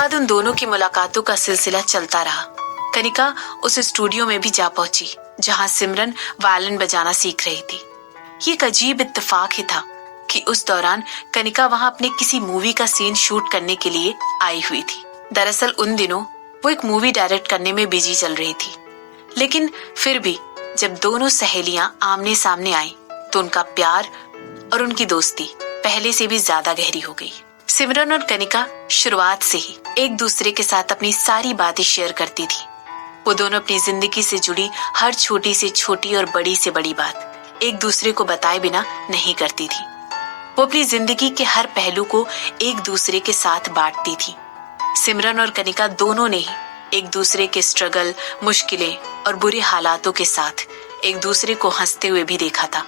बाद उन दोनों की मुलाकातों का सिलसिला चलता रहा। कनिका उस स्टूडियो में भी जा पहुंची जहां सिमरन वायलिन बजाना सीख रही थी। ये एक अजीब इत्तेफाक ही था कि उस दौरान कनिका वहां अपने किसी मूवी का सीन शूट करने के लिए आई हुई थी। दरअसल उन दिनों वो एक मूवी डायरेक्ट करने में बिजी चल रही थी। लेकिन फिर भी जब दोनों सहेलियां आमने सामने आईं, तो उनका प्यार और उनकी दोस्ती पहले से भी ज्यादा गहरी हो गई। सिमरन और कनिका शुरुआत से ही एक दूसरे के साथ अपनी सारी बातें शेयर करती थी। वो दोनों अपनी जिंदगी से जुड़ी हर छोटी से छोटी और बड़ी से बड़ी बात एक दूसरे को बताए बिना नहीं करती थी। वो अपनी जिंदगी के हर पहलू को एक दूसरे के साथ बांटती थी। सिमरन और कनिका दोनों ने ही एक दूसरे के स्ट्रगल, मुश्किलें और बुरे हालातों के साथ एक दूसरे को हंसते हुए भी देखा था।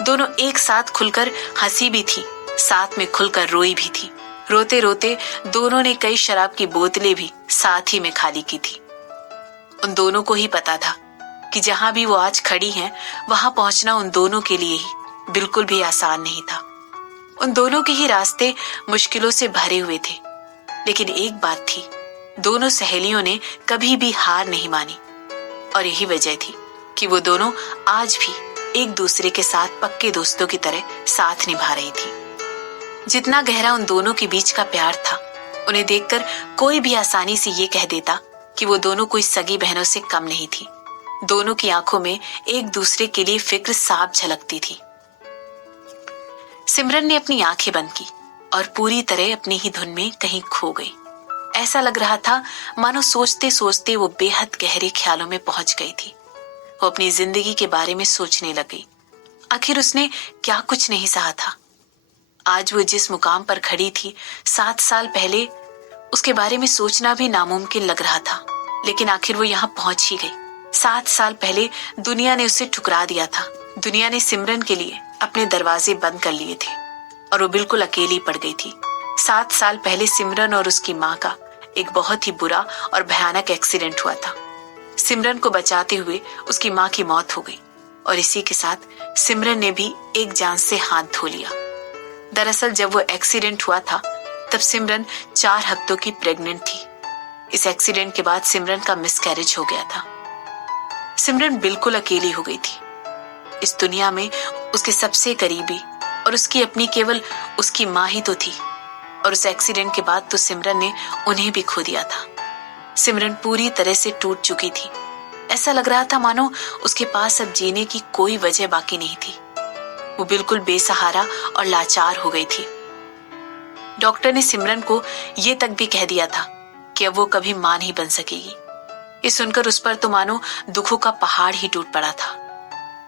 दोनों एक साथ खुलकर हंसी भी थी, साथ में खुलकर रोई भी थी। रोते रोते दोनों ने कई शराब की बोतलें भी साथ ही में खाली की थी। उन दोनों को ही पता था कि जहां भी वो आज खड़ी हैं, वहां पहुंचना उन दोनों के लिए ही बिल्कुल भी आसान नहीं था। उन दोनों के ही रास्ते मुश्किलों से भरे हुए थे। लेकिन एक बात थी, दोनों सहेलियों ने कभी भी हार नहीं मानी और यही वजह थी कि वो दोनों आज भी एक दूसरे के साथ पक्के दोस्तों की तरह साथ निभा रही थी। जितना गहरा उन दोनों के बीच का प्यार था, उन्हें देखकर कोई भी आसानी से ये कह देता कि वो दोनों कोई सगी बहनों से कम नहीं थी। दोनों की आंखों में एक दूसरे के लिए फिक्र साफ झलकती थी। सिमरन ने अपनी आंखें बंद की और पूरी तरह अपनी ही धुन में कहीं खो गई। ऐसा लग रहा था मानो सोचते सोचते वो बेहद गहरे ख्यालों में पहुंच गई थी। वो अपनी जिंदगी के बारे में सोचने लगी। आखिर उसने क्या कुछ नहीं सहा था। आज वो जिस मुकाम पर खड़ी थी, 7 साल पहले उसके बारे में सोचना भी नामुमकिन लग रहा था। लेकिन आखिर वो यहाँ पहुंच ही गई। 7 साल पहले दुनिया ने उसे ठुकरा दिया था। दुनिया ने सिमरन के लिए अपने दरवाजे बंद कर लिए थे और वो बिल्कुल अकेली पड़ गई थी। 7 साल पहले सिमरन और उसकी माँ का एक बहुत ही बुरा और भयानक एक्सीडेंट हुआ था। सिमरन को बचाते हुए उसकी माँ की मौत हो गई और इसी के साथ सिमरन ने भी एक जान से हाथ धो लिया। दरअसल जब वो एक्सीडेंट हुआ था, तब सिमरन 4 हफ्तों की प्रेग्नेंट थी। इस एक्सीडेंट के बाद सिमरन का मिसकैरेज हो गया था। सिमरन बिल्कुल अकेली हो गई थी। इस दुनिया में उसके सबसे करीबी और उसकी अपनी केवल उसकी माँ ही तो थी। और उस एक्सीडेंट के बाद तो सिमरन ने उन्हें भी खो दिया था। सिमरन पूरी तरह से टूट चुकी थी। ऐसा लग रहा था मानो उसके पास अब जीने की कोई वजह बाकी नहीं थी। वो बिल्कुल बेसहारा और लाचार हो गई थी। डॉक्टर ने सिमरन को ये तक भी कह दिया था कि अब वो कभी मां नहीं बन सकेगी। ये सुनकर उस पर तो मानो दुखों का पहाड़ ही टूट पड़ा था।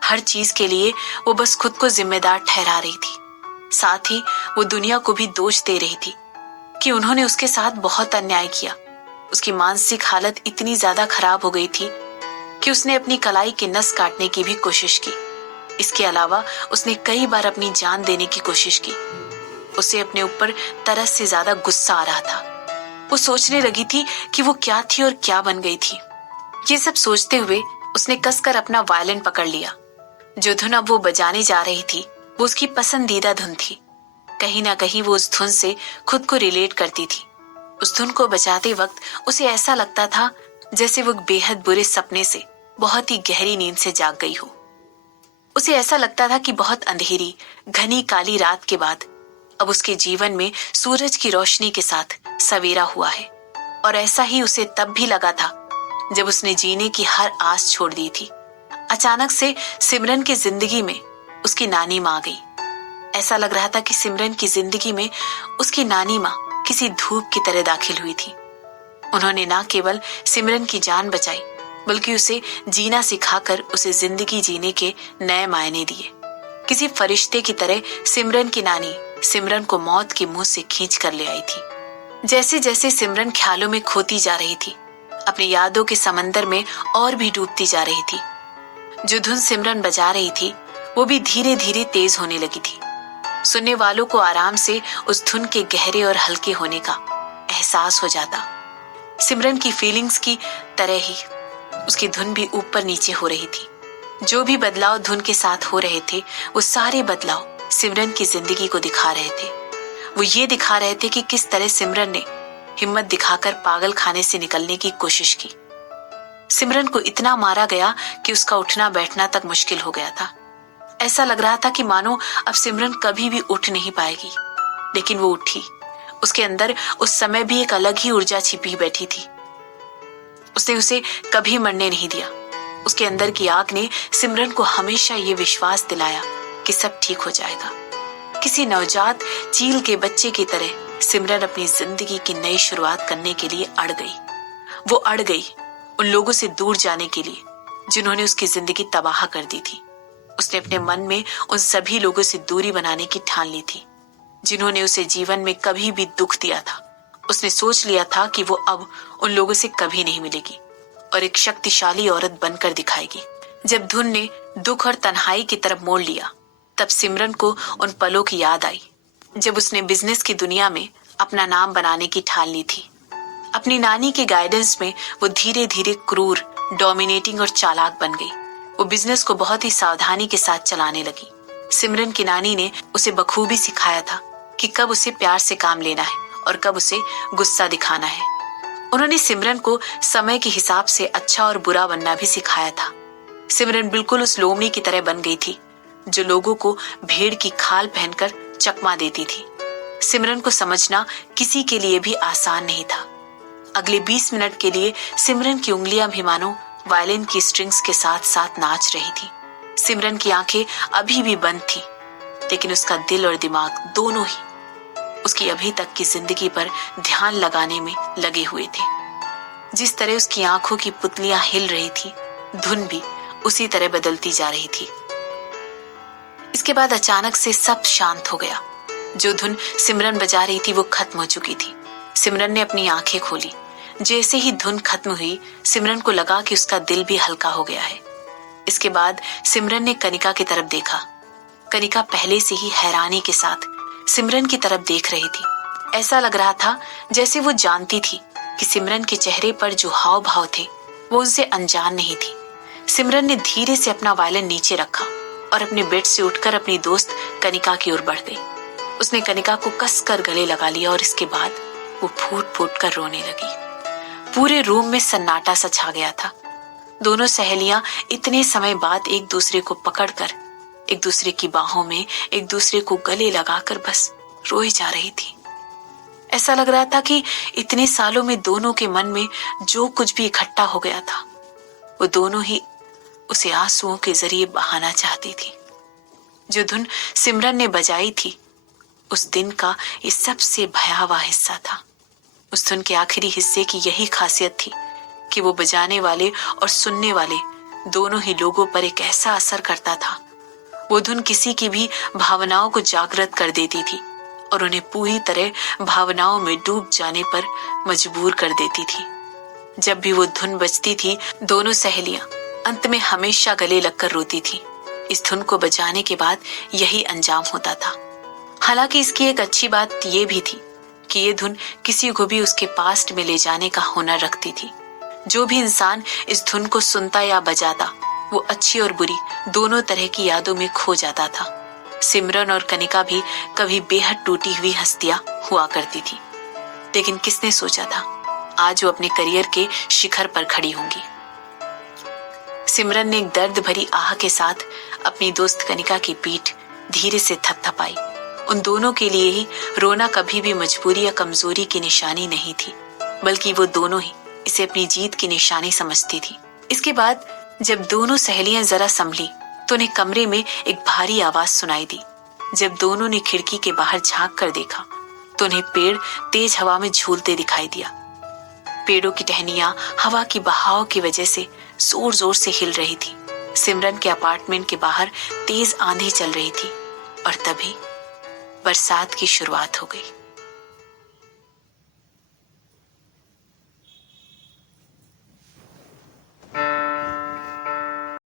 हर चीज के लिए वो बस खुद को जिम्मेदार ठहरा रही थी। साथ ही वो दुनिया को भी दोष दे रही थी कि उन्होंने उसके साथ बहुत अन्याय किया। उसकी मानसिक हालत इतनी ज्यादा खराब हो गई थी कि उसने अपनी कलाई की नस काटने की भी कोशिश की। इसके अलावा उसने कई बार अपनी जान देने की कोशिश की। उसे अपने ऊपर तरस से ज्यादा गुस्सा आ रहा था। वो सोचने लगी थी कि वो क्या थी और क्या बन गई थी। ये सब सोचते हुए उसने कसकर अपना वायलिन पकड़ लिया। जो धुन अब वो बजाने जा रही थी, वो उसकी पसंदीदा धुन थी। कहीं ना कहीं वो उस धुन से खुद को रिलेट करती थी। उस धुन को बजाते वक्त उसे ऐसा लगता था जैसे वो बेहद बुरे सपने से बहुत ही गहरी नींद से जाग गई हो। उसे ऐसा लगता था कि बहुत अंधेरी घनी काली रात के बाद अब उसके जीवन में सूरज की रोशनी के साथ सवेरा हुआ है। और ऐसा ही उसे तब भी लगा था जब उसने जीने की हर आस छोड़ दी थी। अचानक से सिमरन की जिंदगी में उसकी नानी माँ आ गई। ऐसा लग रहा था कि सिमरन की जिंदगी में उसकी नानी माँ किसी धूप की तरह दाखिल हुई थी। उन्होंने ना केवल सिमरन की जान बचाई, बल्कि उसे जीना सिखाकर उसे जिंदगी जीने के नए मायने दिए। किसी फरिश्ते की तरह सिमरन की नानी सिमरन को मौत के मुंह से खींच कर ले आई थी। जैसे जैसे सिमरन ख्यालों में खोती जा रही थी, अपनी यादों के समंदर में और भी डूबती जा रही थी। जो धुन सिमरन बजा रही थी, वो भी धीरे धीरे तेज होने लगी थी। सुनने वालों को आराम से उस धुन के गहरे और हल्के होने का एहसास हो जाता। सिमरन की फीलिंग्स की तरह ही उसकी धुन भी ऊपर नीचे हो रही थी। जो भी बदलाव धुन के साथ हो रहे थे, वो सारे बदलाव सिमरन की जिंदगी को दिखा रहे थे। वो ये दिखा रहे थे कि किस तरह सिमरन ने हिम्मत दिखाकर पागल खाने से निकलने की कोशिश की। सिमरन को इतना मारा गया कि उसका उठना बैठना तक मुश्किल हो गया था। ऐसा लग रहा था कि मानो अब सिमरन कभी भी उठ नहीं पाएगी, लेकिन वो उठी। उसके अंदर उस समय भी एक अलग ही ऊर्जा छिपी बैठी थी। उसने उसे कभी मरने नहीं दिया। उसके अंदर की आग ने सिमरन को हमेशा ये विश्वास दिलाया कि सब ठीक हो जाएगा। किसी नवजात चील के बच्चे की तरह सिमरन अपनी जिंदगी की नई शुरुआत करने के लिए अड़ गई। वो अड़ गई उन लोगों से दूर जाने के लिए जिन्होंने उसकी जिंदगी तबाह कर दी थी। उसने अपने मन में उन सभी लोगों से दूरी बनाने की ठान ली थी जिन्होंने उसे जीवन में कभी भी दुख दिया था। उसने सोच लिया था कि वो अब उन लोगों से कभी नहीं मिलेगी और एक शक्तिशाली औरत बनकर दिखाएगी। जब धुन ने दुख और तन्हाई की तरफ मोड़ लिया, तब सिमरन को उन पलों की याद आई जब उसने बिजनेस की दुनिया में अपना नाम बनाने की ठान ली थी। अपनी नानी के गाइडेंस में वो धीरे धीरे क्रूर, डोमिनेटिंग और चालाक बन गई। वो बिजनेस को बहुत ही सावधानी के साथ चलाने लगी। सिमरन की नानी ने उसे बखूबी सिखाया था कि कब उसे प्यार से काम लेना है और कब उसे गुस्सा दिखाना है। उन्होंने सिमरन को समय के हिसाब से अच्छा और बुरा बनना भी सिखाया था। सिमरन बिल्कुल उस लोमड़ी की तरह बन गई थी जो लोगों को भेड़ की खाल पहनकर चकमा देती थी। सिमरन को समझना किसी के लिए भी आसान नहीं था। अगले 20 मिनट के लिए सिमरन की उंगलियां भी मानो वायलिन की स्ट्रिंग्स के साथ साथ नाच रही थी। सिमरन की आंखें अभी भी बंद थी, लेकिन उसका दिल और दिमाग दोनों ही उसकी अभी तक की जिंदगी पर ध्यान लगाने में लगे हुए थे। जिस तरह उसकी आंखों की पुतलियां हिल रही थी, धुन भी उसी तरह बदलती जा रही थी। इसके बाद अचानक से सब शांत हो गया। जो धुन सिमरन बजा रही थी वो खत्म हो चुकी थी। सिमरन ने अपनी आंखें खोली। जैसे ही धुन खत्म हुई, सिमरन को लगा कि उसका दिल भी हल्का हो गया है। इसके बाद सिमरन ने कनिका की तरफ देखा। कनिका पहले से ही हैरानी के साथ सिमरन की तरफ देख रही थी। ऐसा लग रहा था जैसे वो जानती थी कि सिमरन के चेहरे पर जो हाव भाव थे वो उनसे अनजान नहीं थी। सिमरन ने धीरे से अपना वायलिन नीचे रखा और अपने बेड से उठकर अपनी दोस्त कनिका की ओर बढ़ गई। उसने कनिका को कसकर गले लगा लिया और इसके बाद वो फूट फूट कर रोने लगी। पूरे रूम में सन्नाटा सा छा गया था। दोनों सहेलियां इतने समय बाद एक दूसरे को पकड़कर एक दूसरे की बाहों में एक दूसरे को गले लगाकर बस रोई जा रही थी। ऐसा लग रहा था कि इतने सालों में दोनों के मन में जो कुछ भी इकट्ठा हो गया था वो दोनों ही उसे आंसुओं के जरिए बहाना चाहती थी। जो धुन सिमरन ने बजाई थी उस दिन का ये सबसे भयावह हिस्सा था। उस धुन के आखिरी हिस्से की यही खासियत थी कि वो बजाने वाले और सुनने वाले दोनों ही लोगों पर एक ऐसा असर करता था। वो धुन किसी की भी भावनाओं को जागृत कर देती थी और उन्हें पूरी तरह भावनाओं में डूब जाने पर मजबूर कर देती थी। जब भी वो धुन बजती थी, दोनों सहेलियां अंत में हमेशा गले लगकर रोती थी। इस धुन को बजाने के बाद यही अंजाम होता था। हालांकि इसकी एक अच्छी बात ये भी थी कि ये धुन किसी को भी उसके पास्ट में ले जाने का हुनर रखती थी। जो भी इंसान इस धुन को सुनता या बजाता वो अच्छी और बुरी दोनों तरह की यादों में खो जाता था। सिमरन और कनिका भी कभी बेहद टूटी हुई हस्तियां हुआ करती थी, लेकिन किसने सोचा था आज वो अपने करियर के शिखर पर खड़ी होंगी। सिमरन ने एक दर्द भरी आह के साथ अपनी दोस्त कनिका की पीठ धीरे से थपथपाई। उन दोनों के लिए ही रोना कभी भी मजबूरी या कमजोरी की निशानी नहीं थी, बल्कि वो दोनों ही इसे अपनी जीत की निशानी समझती थी। इसके बाद जब दोनों सहेलियां जरा संभली तो उन्हें कमरे में एक भारी आवाज सुनाई दी। जब दोनों ने खिड़की के बाहर झांक कर देखा तो उन्हें पेड़ तेज हवा में झूलते दिखाई दिया। पेड़ों की टहनियां हवा की बहाव की वजह से जोर जोर से हिल रही थी। सिमरन के अपार्टमेंट के बाहर तेज आंधी चल रही थी और तभी बरसात की शुरुआत हो गई।